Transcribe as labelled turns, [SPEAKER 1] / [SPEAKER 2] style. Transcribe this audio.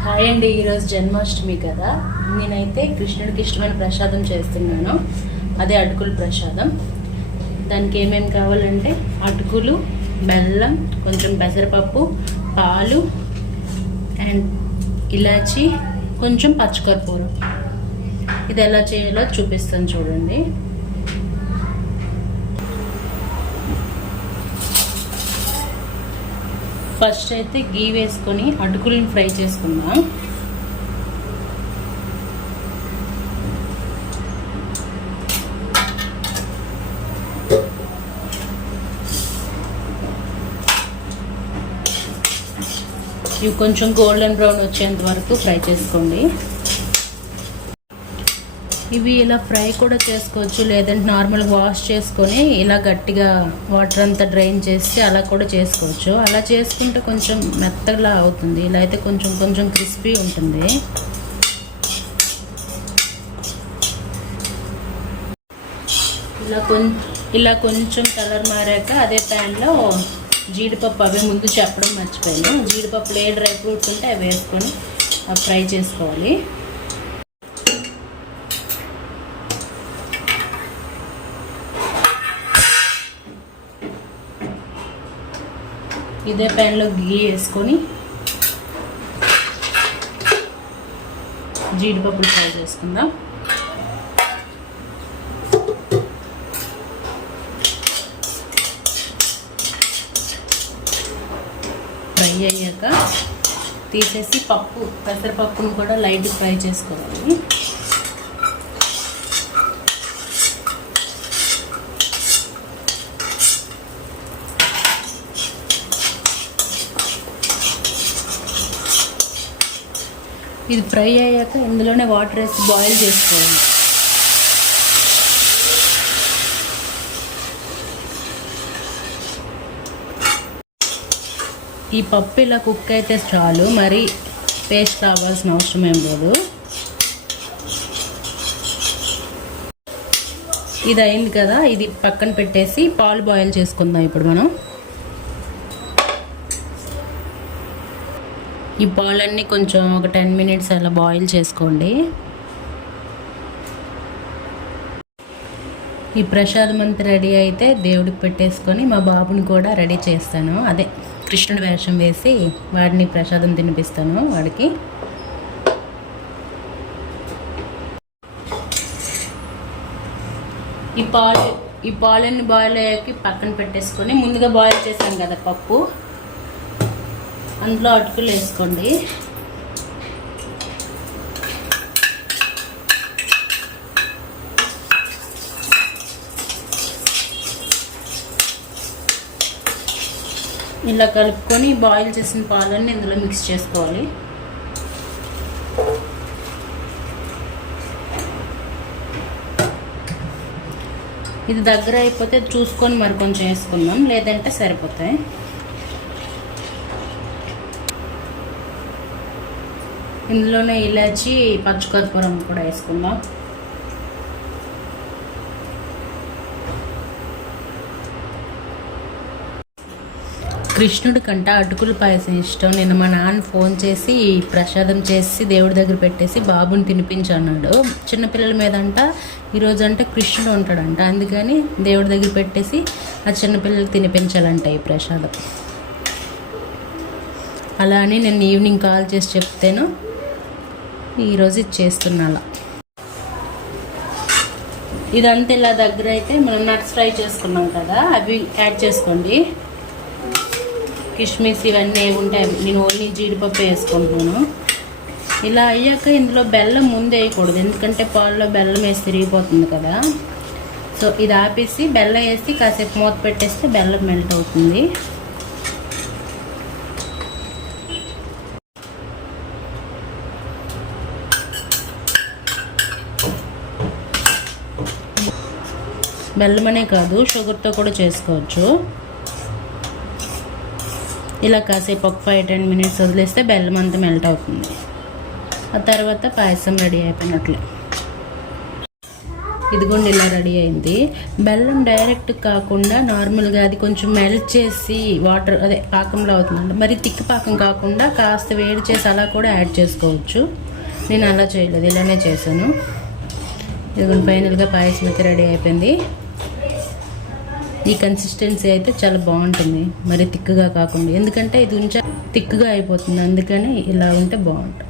[SPEAKER 1] Hi అండి ఈరోజు జన్మాష్టమి కదా. నేనైతే కృష్ణుడికి ఇష్టమైన ప్రసాదం చేస్తున్నాను. అదే అటుకులు ప్రసాదం. దానికి ఏమేమి కావాలంటే అటుకులు బెల్లం కొంచెం పెసరపప్పు పాలు అండ్ ఇలాచి కొంచెం పచ్చకర్పూరం. ఇది ఎలా చేయాలో చూపిస్తాను చూడండి. ఫస్ట్ అయితే గీ వేసుకొని అటుకులను ఫ్రై చేసుకుందాం. ఇవి కొంచెం గోల్డెన్ బ్రౌన్ వచ్చేంత వరకు ఫ్రై చేసుకోండి. ఇవి ఇలా ఫ్రై కూడా చేసుకోవచ్చు లేదంటే నార్మల్ వాష్ చేసుకొని ఇలా గట్టిగా వాటర్ అంతా డ్రైన్ చేసి అలా కూడా చేసుకోవచ్చు. అలా చేసుకుంటే కొంచెం మెత్తగా అవుతుంది. ఇలా అయితే కొంచెం కొంచెం క్రిస్పీ ఉంటుంది. ఇలా కొం ఇలా కొంచెం కలర్ మారాక అదే ప్యాన్లో జీడిపప్పు అవి ముందు చెప్పడం మర్చిపోయాను. జీడిపప్పులు ఏ డ్రై ఫ్రూట్స్ ఉంటే అవి వేసుకొని ఫ్రై చేసుకోవాలి. ఇదే ప్యాన్లో గీ వేసుకొని జీడిపప్పులు ఫ్రై చేసుకుందాం. ఫ్రై అయ్యాక తీసేసి పప్పు పెసరపప్పును కూడా లైట్ ఫ్రై చేసుకోవాలి. ఇది ఫ్రై అయ్యాక ఇందులోనే వాటర్ వేసి బాయిల్ చేసుకోవాలి. ఈ పప్పు ఇలా కుక్ అయితే చాలు మరి పేస్ట్ కావాల్సిన అవసరం ఏం లేదు. ఇది అయింది కదా ఇది పక్కన పెట్టేసి పాలు బాయిల్ చేసుకుందాం ఇప్పుడు మనం. ఈ పాలన్నీ కొంచెం ఒక టెన్ మినిట్స్ అలా బాయిల్ చేసుకోండి. ఈ ప్రసాదం అంతా రెడీ అయితే దేవుడికి పెట్టేసుకొని మా బాబుని కూడా రెడీ చేస్తాను. అదే కృష్ణుడి వేషం వేసి వాడిని ప్రసాదం తినిపిస్తాను వాడికి. ఈ పాలు ఈ పాలన్నీ బాయిల్ అయ్యాక పక్కన పెట్టేసుకొని ముందుగా బాయిల్ చేశాను కదా పప్పు. అందులో అటుకులు వేసుకోండి. ఇలా కలుపుకొని బాయిల్ చేసిన పాలన్నీ ఇందులో మిక్స్ చేసుకోవాలి. ఇది దగ్గర అయిపోతే చూసుకొని మరి కొంచెం వేసుకుందాం లేదంటే సరిపోతాయి. ఇందులోనే ఇలాచి పచ్చికర్పూరం కూడా వేసుకుందాం. కృష్ణుడి కంట అటుకులు పాయసం ఇష్టం. నేను మా నాన్న ఫోన్ చేసి ప్రసాదం చేసి దేవుడి దగ్గర పెట్టేసి బాబుని తినిపించన్నాడు. చిన్నపిల్లల మీద అంట ఈరోజు అంటే కృష్ణుడు ఉంటాడంట. అందుకని దేవుడి దగ్గర పెట్టేసి ఆ చిన్నపిల్లలకి తినిపించాలంట ఈ ప్రసాదం. అలా అని నేను ఈవినింగ్ కాల్ చేసి చెప్తాను. ఈరోజు ఇది చేస్తున్నా ఇదంతా ఇలా దగ్గర అయితే మనం నట్స్ ఫ్రై చేసుకున్నాం కదా అవి యాడ్ చేసుకోండి. కిష్మిస్ ఇవన్నీ ఉంటాయి నేను ఓన్లీ జీడిపప్పు వేసుకుంటున్నాను. ఇలా అయ్యాక ఇందులో బెల్లం ముందు వేయకూడదు ఎందుకంటే పాలలో బెల్లం వేసి తిరిగిపోతుంది కదా. సో ఇది ఆపేసి బెల్లం వేసి కాసేపు మూత పెట్టేస్తే బెల్లం మెల్ట్ అవుతుంది. బెల్లం అనే కాదు షుగర్తో కూడా చేసుకోవచ్చు. ఇలా కాసేపు ఒక ఫైవ్ టెన్ మినిట్స్ వదిలేస్తే బెల్లం అంతా మెల్ట్ అవుతుంది. ఆ తర్వాత పాయసం రెడీ అయిపోయినట్లే. ఇదిగోండి ఇలా రెడీ అయింది. బెల్లం డైరెక్ట్ కాకుండా నార్మల్గా అది కొంచెం మెల్ట్ చేసి వాటర్ అదే పాకంలో అవుతుందండి మరి తిక్కు పాకం కాకుండా కాస్త వేడి చేసి అలా కూడా యాడ్ చేసుకోవచ్చు. నేను అలా చేయలేదు ఇలానే చేశాను. ఇదిగోండి ఫైనల్గా పాయసం అయితే రెడీ అయిపోయింది. ఈ కన్సిస్టెన్సీ అయితే చాలా బాగుంటుంది. మరి తిక్కుగా కాకుండా. ఎందుకంటే ఇది ఉంచా తిక్కుగా అయిపోతుంది. అందుకని ఇలా ఉంటే బాగుంటుంది.